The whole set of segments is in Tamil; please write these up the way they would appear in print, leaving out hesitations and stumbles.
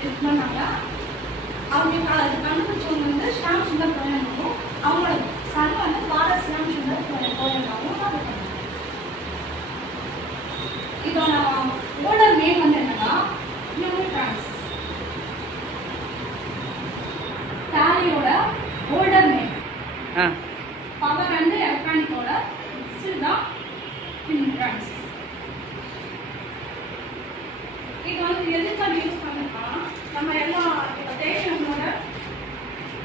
இது பண்ணாங்க. அவங்க அது கண்டுபிடிச்சவங்க வந்து ஷியாம் சுந்தர் கோயலாகவும் அவங்களோட சன் வந்து பாரத் ஷியாம் சுந்தர் கோயலாகவும் தான் பண்ணாங்க. இதோட ஓல்டர் நேம் வந்து என்னன்னா யூனிட்ரான்ஸ். டாலியோட ஓல்டர் நேம் பவர் அண்ட் எலக்ட்ரானிக்கோட இதுதான் யூனிட்ரான்ஸ். இது வந்து எதுக்காக யூஸ் பண்ணிருக்கோம்? நம்ம எல்லாம் இப்போ தேசங்களோட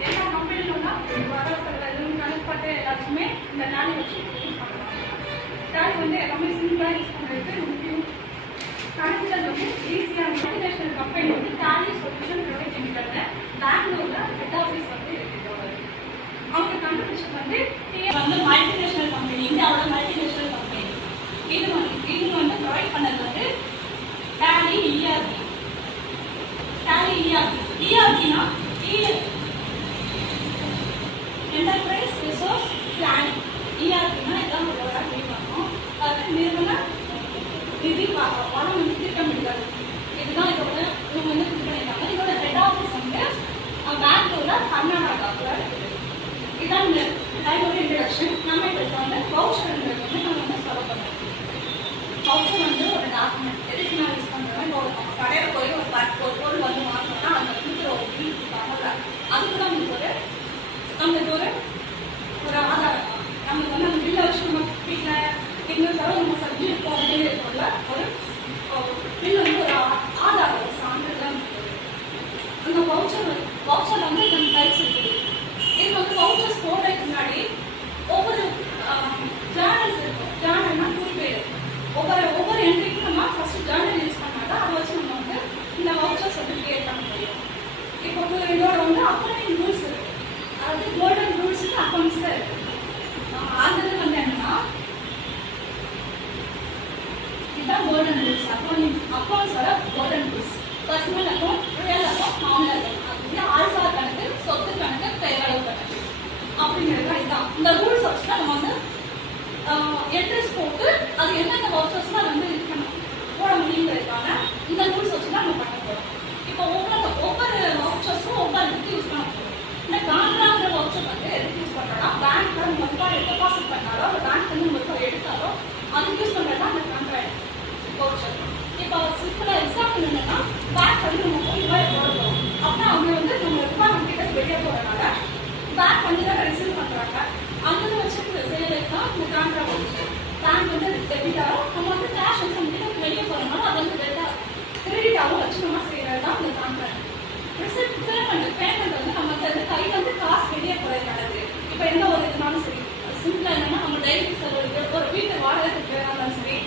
எல்லா கம்பெனிலோட வரவு கணக்கப்பட்ட எல்லாத்துக்குமே இந்த டாலி வச்சு யூஸ் பண்ணுறாங்க. டாலி வந்து எல்லாமே சிம்பிளாக யூஸ் பண்ணுறதுக்கு முக்கியம். கணக்குகள் வந்து ஈஸியாக மல்டிநேஷனல் கம்பெனி வந்து டாலி சொல்யூஷன் ப்ரொவைட் பண்ணிக்கிறாங்க. பெங்களூரில் ஹெட் ஆஃபீஸ் வந்து இருக்குது. அவங்க கண்டுபிடிச்சது வந்து வந்து மல்டிநேஷனல் கம்பெனி, இந்தியாவோட மல்டிநேஷனல் கம்பெனி. இது வந்து ப்ரொவைட் பண்ணது வந்து டாலி இஆர்பி. டாலி இஆர்பி இஆர்பினா என்டர்பிரைஸ் ரிசோர்ஸ் பிளானிங். இஆர்பினா இதான் ஒரு வேலை பண்ணிருக்கோம். அது நிறுவன நிதி பணம் வந்து திட்டமிடுறது. இதுதான் இதோட இவங்க வந்து இது பண்ணியிருக்காங்க. இதோட ஹெட் ஆஃபீஸ் வந்து பெங்களூர்ல கர்நாடகாவில் இருக்குது. இதான் இந்த டைமோட இன்ட்ரடக்ஷன். நம்ம இப்போ வந்து வவுச்சர் வந்து நம்ம வந்து ஃபாலோ பண்ணுறோம். வவுச்சர் வந்து ஒரு டாக்குமெண்ட். எதுக்கு நான் யூஸ் பண்ணுறேன்னா, இப்போ நம்ம கடையில் போய் ஒரு பொருள் வந்து வாங்கினோம்னா அந்த கொடுக்குற ஒரு பில் கொடுப்பாங்கல்ல, அதுக்கு தான் நம்மளுக்கு ஒரு ஆதாரம். நம்மளுக்கு வந்து அந்த பில்லை வச்சு நம்ம வீட்டில் இன்னும் தவிர நம்ம செஞ்சு அப்படின்னு இருக்கும்ல, ஒரு பில் வந்து ஒரு ஆதாரம், ஒரு சான்று தான். அந்த வவுச்சர் வந்து நம்ம டைப்ஸ் இருக்குது. இது வந்து வவுச்சர்ஸ் போடுறதுக்கு முன்னாடி ஒவ்வொரு ஜேர்னல்ஸ் இருக்கும். ஜேர்னல்னா குறிப்பேடு. ஒவ்வொரு என்ட்ரிக்கும் நம்ம ஃபர்ஸ்ட் ஜேர்னல் யூஸ் பண்ணாதான் அதை வச்சு நம்ம வந்து இந்த வவுச்சர்ஸ் வந்து கிரியேட் பண்ண முடியும். இப்போ இதோட வந்து அக்கௌண்டிங் ரூல்ஸ் இருக்கு. அதாவது கோல்டன் ரூல்ஸுக்கு அக்கௌண்ட்ஸ் தான் இருக்கு. அது வந்து என்னன்னா இதுதான் கோல்டன் ரூல்ஸ். அக்கௌண்ட்ஸோட golden rules. Personal account, real account, nominal account. அப்படி ஆல்ஃபா கணக்கு, சொத்து கணக்கு, பெயரளவு கணக்கு அப்படிங்கிறது இதுதான். இந்த ரூல்ஸ் வச்சு தான் நம்ம வந்து என்ட்ரிஸ் போட்டு அது எந்தெந்த வவுச்சர்ஸ்லாம் வந்து இது பண்ண போட முடியுங்கிறதுக்கான இந்த ரூல்ஸ் வச்சு தான் நம்ம பண்ண போகிறோம். இப்போ ஒவ்வொரு வவுச்சர்ஸும் ஒவ்வொரு இதுக்கு யூஸ் பண்ண போகிறோம். இந்த கான்ட்ராங்கிற வவுச்சர் வந்து எதுக்கு யூஸ் பண்ணுறோம்னா, பேங்க்ல நம்ம ரூபாய் டெபாசிட் பண்ணாலோ ஒரு பேங்க் வந்து நம்ம ரூபாய் எடுத்தாலோ அதுக்கு யூஸ் பண்ணுறது தான் அந்த கான்ட்ராக்ட் வவுச்சர். இப்போ சிம்பிளாக எக்ஸாம்பிள் என்னன்னா, பேங்க் வந்து நம்ம போய் ரூபாய் போட போகிறோம். அப்படின்னா அவங்க வந்து நம்ம ரூபாய் நம்ம கிட்ட வெளியே போகிறதுனால பேங்க் வந்து தான் ரிசீவ் பண்ணுறாங்க. அந்த வச்சு செய்யறது தான் இந்த கான்ட்ராக்ட் வவுச்சர். பேங்க் வந்து டெபிட் ஆகும், நம்ம வந்து கேஷ் வந்து நம்ம கிட்ட வெளியே போகிறோம்னால அது வந்து கிரெடிட் ஆகும் வச்சு நம்ம செய்யறது தான் இந்த கான்ட்ராக்ட். ரிசிப்ட் பேமெண்ட் வந்து நமக்கு வந்து கையில் வந்து காசு வெளியே போகிறது நடக்குது. இப்போ எந்த ஒரு இதுனாலும் சரி, சிம்பிளாக என்னன்னா நம்ம டைரி செலவு, ஒரு வீட்டு வாடகைக்கு இருந்தாலும் சரி,